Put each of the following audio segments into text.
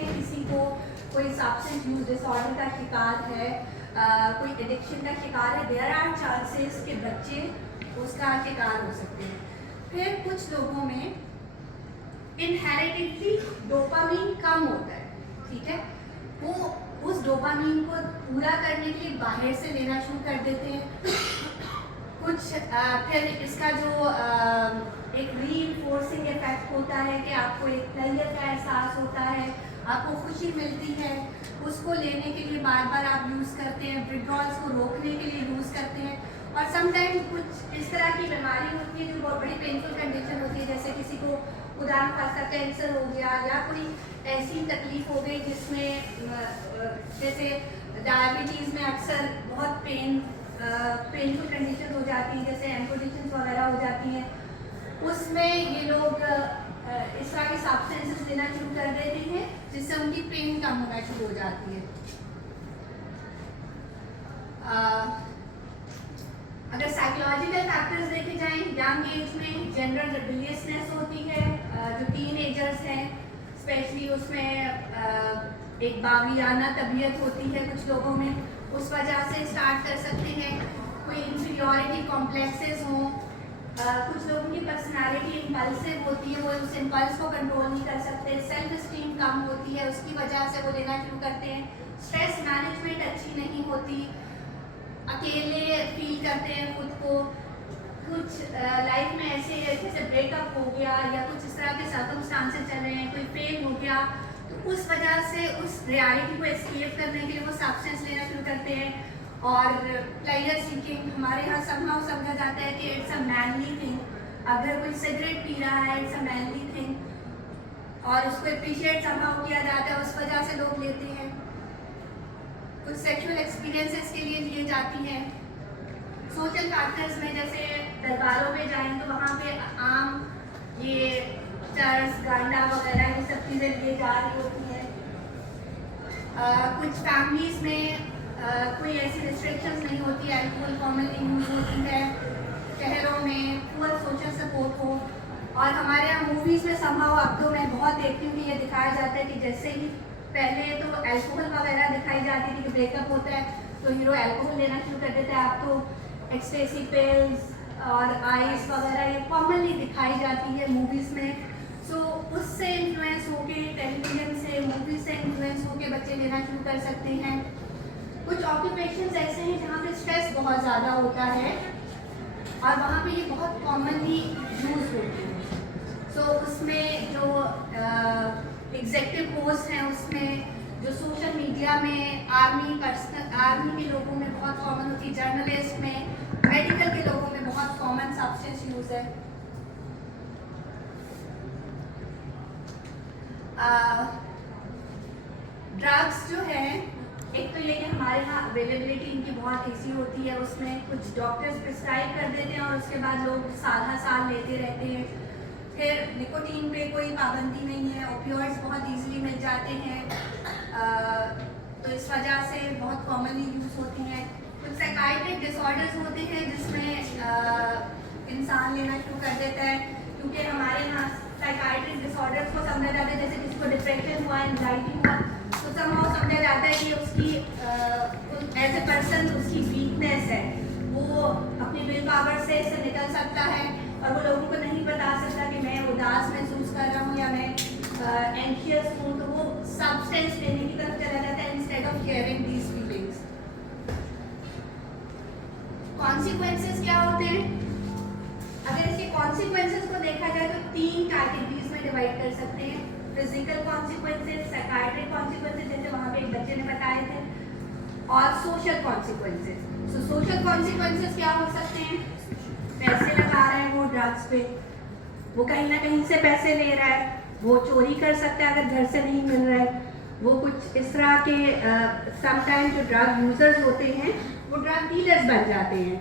में किसी को कोई सब्सटेंस यूज डिसऑर्डर का शिकार है, कोई एडिक्शन का शिकार है, देयर आर चांसेस कि बच्चे उसका शिकार हो सकते हैं। फिर कुछ लोगों में इनहेरिटेडली डोपामीन कम होता है, ठीक है, वो उस डोपामीन को पूरा करने के लिए बाहर से लेना शुरू कर देते हैं। कुछ फिर इसका जो एक रीइंफोर्सिंग इफेक्ट होता है कि आपको एक प्लेजर का एहसास होता है, आपको खुशी मिलती है, उसको लेने के लिए बार बार आप यूज़ करते हैं, विड्रॉल्स को रोकने के लिए यूज़ करते हैं। और समटाइम कुछ इस तरह की बीमारी होती है जो बहुत बड़ी पेनफुल कंडीशन होती है, जैसे किसी को उदाहरण खासा कैंसर हो गया या कोई ऐसी तकलीफ हो गई जिसमें जैसे डायबिटीज़ में अक्सर बहुत पेनफुल कंडीशन हो जाती है, जैसे एम्पुटेशन वगैरह हो जाती हैं, उसमें ये लोग इस तरह के सब्सटेंसेस लेना शुरू कर देते हैं जिससे उनकी पेन कम होना शुरू हो जाती है। अगर साइकोलॉजिकल फैक्टर्स देखे जाएं, यंग एज में जनरल रिबेलियसनेस होती है, जो टीनेजर्स हैं स्पेशली उसमें एक बागियाना तबीयत होती है कुछ लोगों में, उस वजह से स्टार्ट कर सकते हैं। कोई इंफीरियॉरिटी कॉम्प्लेक्सेस हों, कुछ लोगों की पर्सनालिटी इम्पल्सिव होती है, वो उस इम्पल्स को कंट्रोल नहीं कर सकते, सेल्फ स्टीम कम होती है, उसकी वजह से वो लेना शुरू करते हैं। स्ट्रेस मैनेजमेंट अच्छी नहीं होती, अकेले फील करते हैं खुद को, कुछ लाइफ में ऐसे जैसे ब्रेकअप हो गया या कुछ इस तरह के सर्कमस्टांसेस चल रहे हैं, कोई फेल हो गया, तो उस वजह से उस रियलिटी को एस्केप करने के लिए वो सब्सटेंस लेना शुरू करते हैं। और प्लेजर सीकिंग हमारे यहाँ समहाउ समझा जाता है कि इट्स अ मैनली थिंग। अगर कोई सिगरेट पी रहा है इट्स अ मैनली थिंग और उसको अप्रिशिएट समहाउ किया जाता है, उस वजह से लोग लेते हैं। कुछ सेक्सुअल एक्सपीरियंसेस के लिए लिए जाती हैं। सोशल फैक्टर्स में जैसे दरबारों में जाएं तो वहाँ पे आम ये चर्च गांडा वगैरह ये सब चीज़ें लिए जा रही होती हैं। कुछ फैमिलीज़ में कोई ऐसी रिस्ट्रिक्शंस नहीं होती, अल्कोहल कॉमनली यूज होती है। शहरों में पूरा सोशल सपोर्ट हो। और हमारे यहाँ मूवीज़ में समहाउ अब तो मैं बहुत देखती हूँ कि ये दिखाया जाता है कि जैसे ही पहले तो अल्कोहल वगैरह दिखाई जाती थी कि ब्रेकअप होता है तो हीरो अल्कोहल लेना शुरू कर देता है, अब तो एक्सटेसी पिल्स और आइस वगैरह ये कॉमनली दिखाई जाती है मूवीज़ में। सो उससे इन्फ्लुएंस होके, टेलीविज़न से, मूवीज़ से इन्फ्लुएंस होके बच्चे लेना शुरू कर सकते हैं। कुछ ऑक्यूपेशंस ऐसे हैं जहाँ पे स्ट्रेस बहुत ज़्यादा होता है और वहाँ पे ये बहुत कॉमनली यूज़ होती है। सो उसमें जो एग्जेक्टिव पोस्ट हैं उसमें जो सोशल मीडिया में आर्मी के लोगों में बहुत कॉमन होती है, जर्नलिस्ट में, मेडिकल के लोगों में बहुत कॉमन सब्सटेंस यूज़ है। ड्रग्स जो है, एक तो ये कि हमारे यहाँ अवेलेबिलिटी इनकी बहुत ईजी होती है, उसमें कुछ डॉक्टर्स प्रिस्क्राइब कर देते हैं और उसके बाद लोग साल लेते रहते हैं। फिर निकोटीन पे कोई पाबंदी नहीं है, ओपियोइड्स बहुत इजीली मिल जाते हैं, तो इस वजह से बहुत कॉमनली यूज़ होती हैं। कुछ साइकाइट्रिक डिसऑर्डर्स होते हैं जिसमें इंसान लेना शुरू कर देता है, क्योंकि हमारे यहाँ साइकाइट्रिक डिसऑर्डर्स को समझा जाता है जैसे किसी को डिप्रेशन हुआ, एंजाइटी हुआ, तो समहाउ समझा जाता है कि उसकी एज ए पर्सन उसकी वीकनेस है, वो अपनी विल पावर से इससे निकल सकता है और वो लोगों को नहीं बता सकता कि मैं उदास महसूस कर रहा हूँ या मैं एंशियस हूँ, तो वो सब्सटेंस लेने की तरफ चला जाता है instead of sharing these feelings. Consequences क्या होते हैं? अगर इसके कॉन्सिक्वेंसेस को देखा जाए तो 3 कैटेगरीज में डिवाइड कर सकते हैं। फिजिकल कॉन्सिक्वेंसेस, साइकाइट्रिक कॉन्सिक्वेंसेस जैसे वहाँ पे एक बच्चे ने बताए थे, और सोशल कॉन्सिक्वेंसेस। सो सोशल कॉन्सिक्वेंसेस क्या हो सकते हैं? पैसे लगा रहे हैं वो ड्रग्स पे, वो कहीं ना कहीं से पैसे ले रहा है, वो चोरी कर सकता है अगर घर से नहीं मिल रहा है, वो कुछ इस तरह के समटाइम जो ड्रग यूजर्स होते हैं वो ड्रग डीलर्स बन जाते हैं,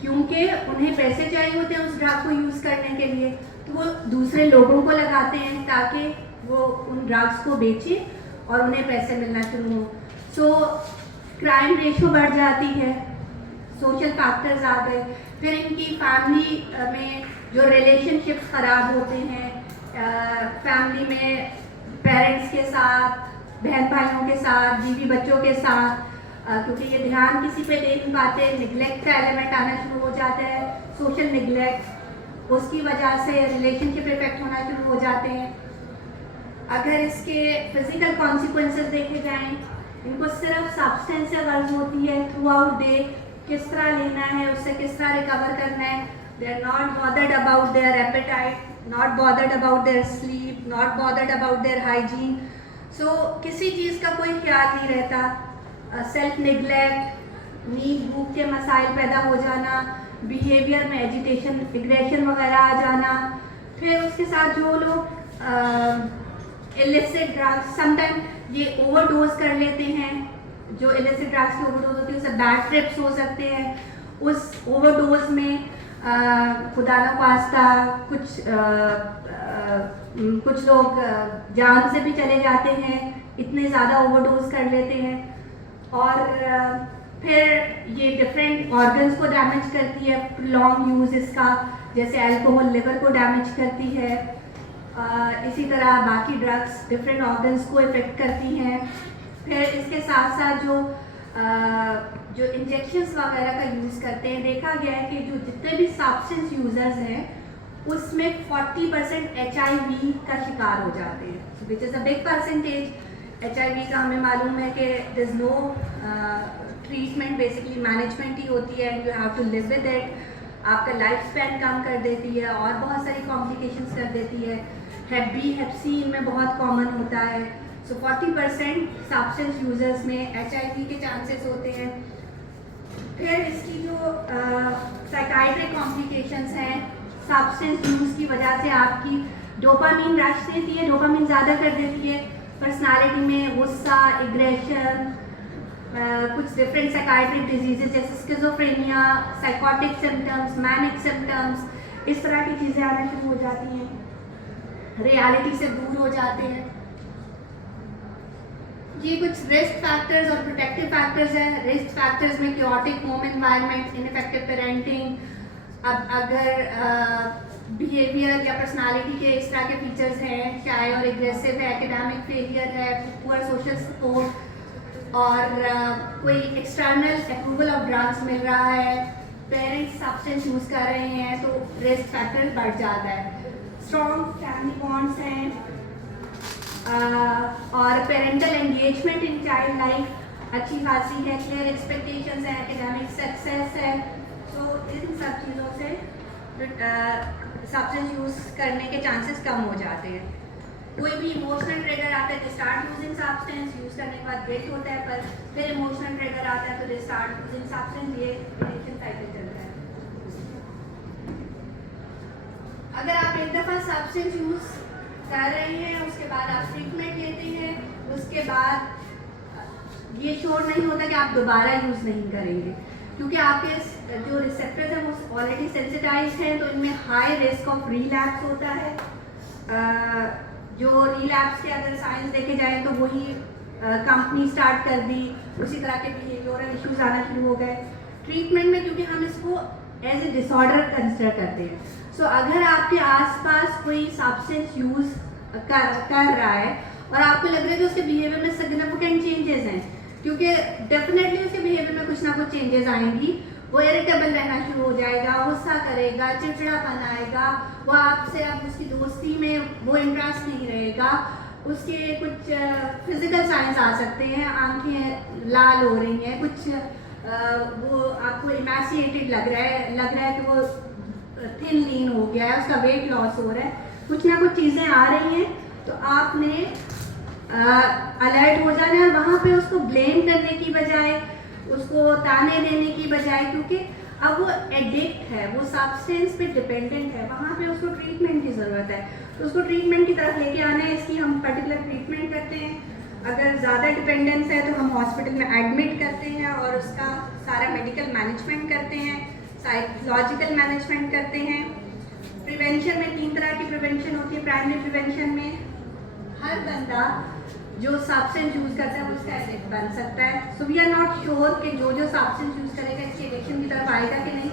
क्योंकि उन्हें पैसे चाहिए होते हैं उस ड्रग को यूज़ करने के लिए, तो वो दूसरे लोगों को लगाते हैं ताकि वो उन ड्रग्स को बेचें और उन्हें पैसे मिलना शुरू हो। सो क्राइम रेशो बढ़ जाती है, सोशल फैक्टर्स आ गए। फिर इनकी फैमिली में जो रिलेशनशिप्स ख़राब होते हैं, फैमिली में पेरेंट्स के साथ, बहन भाइयों के साथ, बीवी बच्चों के साथ, क्योंकि ये ध्यान किसी पे दे नहीं पाते, निगलेक्ट का एलिमेंट आना शुरू हो जाता है, सोशल निगलेक्ट, उसकी वजह से रिलेशनशिप इफेक्ट होना शुरू हो जाते हैं। अगर इसके फिजिकल कॉन्सिक्वेंसेस देखे जाएं, इनको सिर्फ सब्सटेंस से गर्ज होती है थ्रू आउट डे, किस तरह लेना है, उससे किस तरह रिकवर करना है। They are not bothered about their appetite, not bothered about their sleep, not bothered about their hygiene. So किसी चीज़ का कोई ख्याल नहीं रहता। सेल्फ निगलेक्ट, नींद भूख के मसाइल पैदा हो जाना, बिहेवियर में एजिटेशन, एग्रेशन वगैरह आ जाना। फिर उसके साथ जो लोग इलिसिट ड्रग्स, समटाइम ये ओवरडोज कर लेते हैं, जो इलिसिट ड्रग्स की ओवरडोज होती है उससे बैड ट्रिप्स हो सकते हैं। उस ओवरडोज में खुदा न खास्ता कुछ लोग जान से भी चले जाते हैं, इतने ज़्यादा ओवरडोज कर लेते हैं। और फिर ये डिफरेंट ऑर्गन्स को डैमेज करती है, लॉन्ग यूज़ इसका, जैसे अल्कोहल लिवर को डैमेज करती है। इसी तरह बाकी ड्रग्स डिफरेंट ऑर्गन्स को इफेक्ट करती हैं। फिर इसके साथ साथ जो इंजेक्शंस वगैरह का यूज़ करते हैं, देखा गया है कि जो जितने भी सब्सटेंस यूज़र्स हैं उसमें 40% HIV का शिकार हो जाते हैं, which is a big percentage. HIV का हमें मालूम है कि there is no treatment, basically management ही होती है, you have to live with it. आपका लाइफ स्पैन कम कर देती है और बहुत सारी कॉम्प्लिकेशंस कर देती है। हेप बी, हेप सी इनमें बहुत कॉमन होता है। सो 40% सब्सटेंस यूजर्स में HIV के चांसेस होते हैं। फिर इसकी जो साइकाइट्रिक कॉम्प्लिकेशंस हैं, सब्सटेंस यूज़ की वजह से आपकी डोपामीन रश देती है, डोपामीन ज़्यादा कर देती है, पर्सनालिटी में गुस्सा, एग्रेशन, कुछ डिफरेंट साइकाइट्रिक डिजीजेस जैसे schizophrenia, psychotic symptoms, manic symptoms, इस तरह की चीज़ें आना शुरू हो जाती हैं, रियलिटी से दूर हो जाते हैं। ये कुछ रिस्क फैक्टर्स और प्रोटेक्टिव फैक्टर्स हैं। रिस्क फैक्टर्स में chaotic home environment, ineffective parenting, अब अगर बिहेवियर या पर्सनालिटी के इस तरह के फीचर्स हैं, शाय और एग्रेसिव है, एकेडमिक फेलियर है, पुअर सोशल सपोर्ट, और कोई एक्सटर्नल अप्रूवल ऑफ ड्रग्स मिल रहा है, पेरेंट्स सब्सटेंस यूज़ कर रहे हैं, तो रिस्क फैक्टर बढ़ जाता है। स्ट्रॉन्ग फैमिली बॉन्ड्स हैं, और parental engagement in child life अच्छी खासी है, क्लियर एक्सपेक्टेशंस है, एकेडमिक सक्सेस है। सो इन सब चीज़ों से सब्सटेंस यूज़ करने के चांसेस कम हो जाते हैं। कोई भी इमोशनल ट्रिगर आता है तो स्टार्ट यूजिंग सब्सटेंस, यूज़ करने के बाद ब्रेक होता है, पर फिर इमोशनल ट्रिगर आता है तो दे स्टार्ट यूजिंग सब्सटेंस, ये रिलेशन साइकिल चलता है। अगर आप एक दफ़ा सब्सटेंस यूज़ कर रहे हैं, उसके बाद आप ट्रीटमेंट लेते हैं, उसके बाद ये श्योर नहीं होता कि आप दोबारा यूज़ नहीं करेंगे, क्योंकि आपके जो रिसेप्टर्स हैं वो ऑलरेडी सेंसिटाइज्ड हैं, तो इनमें हाई रिस्क ऑफ रीलैप्स होता है। जो रीलैप्स के अगर साइंस देखे जाए तो वही कंपनी स्टार्ट कर दी, उसी तरह के बिहेवियरल इश्यूज आना शुरू हो गए। ट्रीटमेंट में क्योंकि हम इसको एज ए डिसऑर्डर कंसिडर करते हैं, सो अगर आपके आसपास कोई सब्सटेंस यूज़ कर रहा है और आपको लग रहा है कि उसके बिहेवियर में सिग्निफिकेंट चेंजेस हैं, क्योंकि डेफिनेटली उसके बिहेवियर में कुछ ना कुछ चेंजेस आएंगी, वो इरिटेबल रहना शुरू हो जाएगा, गुस्सा करेगा, चिड़चिड़ापन आएगा, वो आपसे अब उसकी दोस्ती में वो इंटरेस्ट नहीं रहेगा, उसके कुछ फिजिकल साइंस आ सकते हैं, आंखें लाल हो रही हैं, कुछ वो आपको इमैसिएटेड लग रहा है कि वो थिन लीन हो गया है, उसका वेट लॉस हो रहा है, कुछ ना कुछ चीज़ें आ रही हैं, तो आपने अलर्ट हो जाना है। वहाँ पे उसको ब्लेम करने की बजाय, उसको ताने देने की बजाय, क्योंकि अब वो एडिक्ट है, वो सब्सटेंस पे डिपेंडेंट है, वहाँ पे उसको ट्रीटमेंट की ज़रूरत है, तो उसको ट्रीटमेंट की तरफ लेके आना है। इसकी हम पर्टिकुलर ट्रीटमेंट करते हैं। अगर ज़्यादा डिपेंडेंस है तो हम हॉस्पिटल में एडमिट करते हैं और उसका सारा मेडिकल मैनेजमेंट करते हैं, साइकोलॉजिकल मैनेजमेंट करते हैं। प्रिवेंशन में 3 तरह की प्रिवेंशन होती है। प्राइमरी प्रिवेंशन में हर बंदा जो सब्सटेंस यूज़ करता है वो उसका एडिक्ट बन सकता है। So we are not sure कि जो सब्सटेंस यूज़ करेगा इसकी एडिक्शन की तरफ आएगा कि नहीं।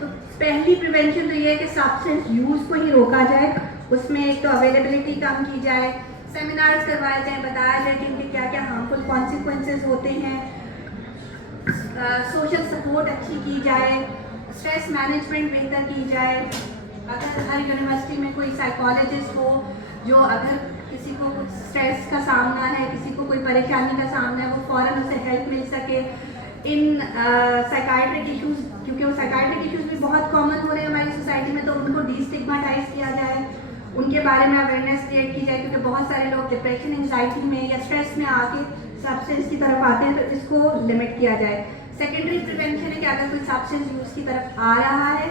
तो पहली प्रिवेंशन तो ये है कि सब्सटेंस यूज़ को ही रोका जाए, उसमें एक तो अवेलेबिलिटी कम की जाए, सेमिनार्स करवाए जाए, बताया जाए कि इनके क्या क्या कॉन्सिक्वेंसेस होते हैं, सोशल सपोर्ट अच्छी की जाए, स्ट्रेस मैनेजमेंट बेहतर की जाए। अगर हर यूनिवर्सिटी में कोई साइकोलॉजिस्ट हो जो अगर किसी को कुछ स्ट्रेस का सामना है, किसी को कोई परेशानी का सामना है, वो फ़ौरन उसे हेल्प मिल सके। इन साइकाइट्रिक इश्यूज़, क्योंकि वो साइकाइट्रिक इश्यूज़ भी बहुत कॉमन हो रहे हैं हमारी सोसाइटी में, तो उनको डिस्टिग्मेटाइज किया जाए, उनके बारे में अवेयरनेस क्रिएट की जाए, क्योंकि बहुत सारे लोग डिप्रेशन, एंजाइटी में या स्ट्रेस में आके सब्सटेंस की तरफ आते हैं, तो इसको लिमिट किया जाए। सेकेंडरी प्रिवेंशन है कि अगर कोई सब्सटेंस यूज़ की तरफ आ रहा है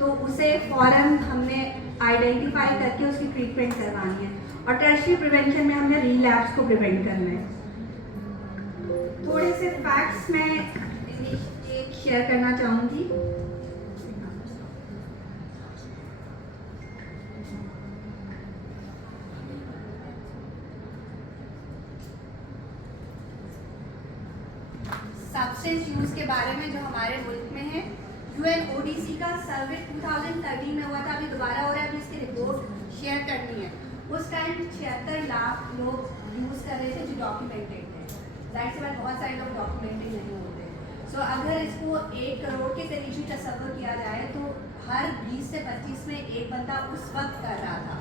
तो उसे फ़ौरन हमने आइडेंटिफाई करके उसकी ट्रीटमेंट करवानी है। और टर्शरी प्रिवेंशन में हमने रिलैप्स को प्रिवेंट करना है। थोड़े से फैक्ट्स मैं एक शेयर करना चाहूँगी। सब्सटेंस यूज़ के बारे में जो हमारे मुल्क में है, UNODC का सर्वे 2013 में हुआ था, अभी दोबारा हो रहा है, अभी इसकी रिपोर्ट शेयर करनी है। उस टाइम 76 लाख लोग यूज़ कर रहे थे जो डॉक्यूमेंटेड थे। दैट से बाद बहुत सारे लोग डॉक्यूमेंटेड नहीं होते। सो अगर इसको 1 करोड़ के करीब ही तस्वर किया जाए तो हर 20 से 25 में एक बंदा उस वक्त कर रहा था,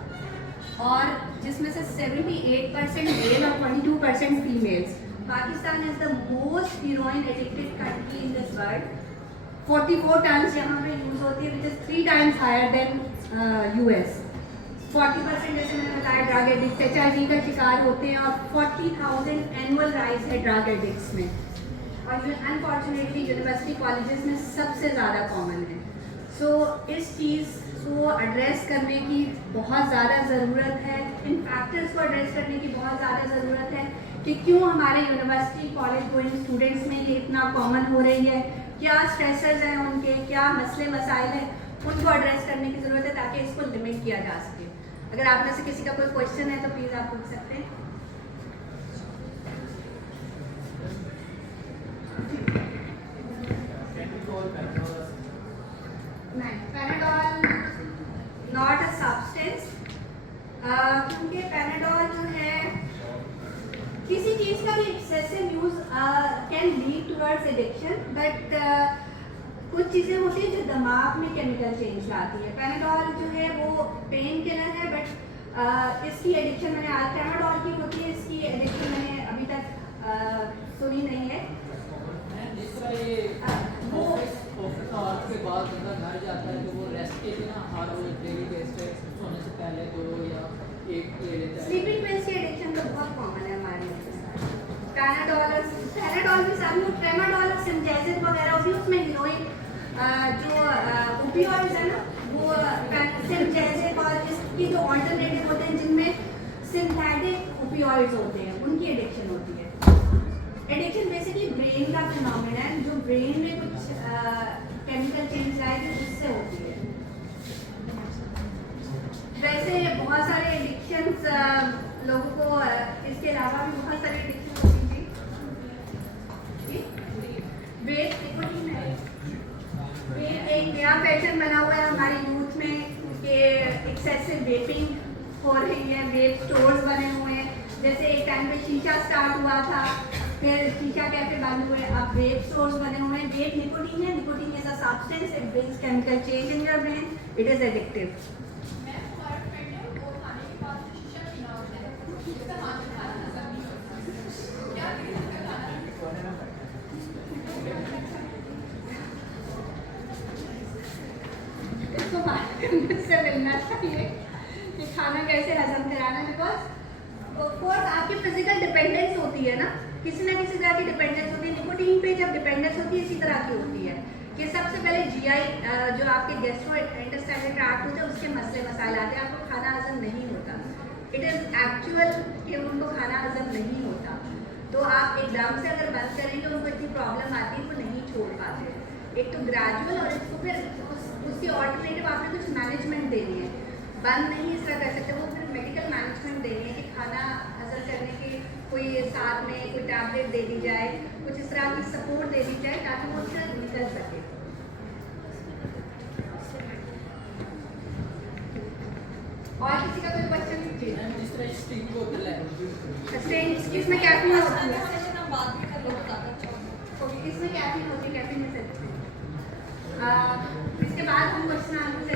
और जिसमें से 78% मेल और 22% females. Pakistan is the most heroin addicted country in this world. 44 tons यहाँ पे यूज़ होती है, which is 3 times higher than US। 40% जैसे मैंने बताया ड्रग एडिक्ट HIV का शिकार होते हैं, और 40,000 एनुअल राइज है ड्रग एडिक्ट्स में, और अनफॉर्चुनेटली यूनिवर्सिटी कॉलेजेस में सबसे ज़्यादा कॉमन है। सो इस चीज़ को एड्रेस करने की बहुत ज़्यादा ज़रूरत है, इन फैक्टर्स को एड्रेस करने की बहुत ज़्यादा ज़रूरत है कि क्यों हमारे यूनिवर्सिटी कॉलेज गोइंग स्टूडेंट्स में ये इतना कॉमन हो रही है, क्या स्ट्रेसर्स हैं उनके, क्या मसले मसाइल हैं, उनको एड्रेस करने की ज़रूरत है ताकि इसको लिमिट किया जा सके। अगर आप में से किसी का कोई क्वेश्चन है तो प्लीज़ आप पूछ सकते हैं। नहीं, पैनाडोल नॉट अ सब्सटेंस, क्योंकि पैनाडोल जो है किसी चीज़ का भी excessive use can lead towards addiction, but कुछ चीज़ें होती हैं जो दिमाग में केमिकल चेंज लाती है। पैनाडोल जो है वो पेन किलर है, बट इसकी एडिक्शन मैंने आज ट्रेमाडोल की होती है, इसकी एडिक्शन मैंने अभी तक सुनी नहीं है। वो ऑफिस आवर्स के बाद बंदा घर जाता है तो वो रेस्ट के लिए ना हर रोज डेली बेस पे सोने से पहले 2 या 1 ले लेता है। स्लीपिंग पिल्स की एडिक्शन तो बहुत कॉमन है हमारे यहाँ। पैनाडोल भी साथ में ट्रेमाडोल, सिंथेसिस वगैरह भी उसमें हीरोइन जो ओपियोइड्स है ना, वो सिंथेसिस और इसकी जो ऑल्टरनेटिव होते हैं जिनमें सिंथेटिक ओपियोइड्स होते हैं, उनकी एडिक्शन होती है। एडिक्शन बेसिकली ब्रेन का फिनोमेना है, जो ब्रेन में कुछ केमिकल चेंज आएगी उससे होती है। वैसे बहुत सारे एडिक्शंस लोगों को इसके अलावा भी बहुत सारी एडिक्शन होती थी। वेट निकोटीन है, वेट एक नया फैशन बना हुआ है हमारे यूथ में कि एक्सेसिव वेपिंग हो रही है, वेप स्टोर्स बने हुए हैं। जैसे एक टाइम पे शीशा स्टार्ट हुआ था, फिर शीशा कैफे बंद हुए, अब वेप स्टोर्स बने हुए हैं। वेप निकोटीन है, nicotine is a substance, it brings chemical change in your brain, it is addictive. इसको से मिलना चाहिए कि खाना कैसे हजम कराना, बिकॉज ऑफकोर्स आपकी फिजिकल डिपेंडेंस होती है ना, किसी ना किसी तरह की डिपेंडेंस होती है। निकोटीन पे जब डिपेंडेंस होती है इसी तरह की होती है कि सबसे पहले GI जो आपके गैस्ट्रो इंटेस्टाइनल ट्रैक्ट होते हैं उसके मसले मसाइल आते हैं, आपको खाना हजम नहीं होता। इट इज़ एक्चुअल कि उनको खाना हजम नहीं होता, तो आप एकदम से अगर बंद करेंगे उनको इतनी प्रॉब्लम आती है वो नहीं छोड़ पाते। एक तो ग्रेजुअल और इसको फिर उसकी ऑल्टरनेटिव आपने कुछ मैनेजमेंट देनी है, बंद नहीं इस तरह कर सकते, वो फिर मेडिकल मैनेजमेंट देनी है कि खाना हजम करने की कोई साथ में कोई टैबलेट दे दी जाए, कुछ इस तरह की सपोर्ट दे दी जाए ताकि वो उससे निकल सके। और किसी का कोई क्वेश्चन? जिस तरह स्टिंग बोतल है, स्टिंग इसमें क्या होती है? इसमें कैफीन होती है, कैफीन में सेंसिटिव। इसके बाद हम क्वेश्चन आंसर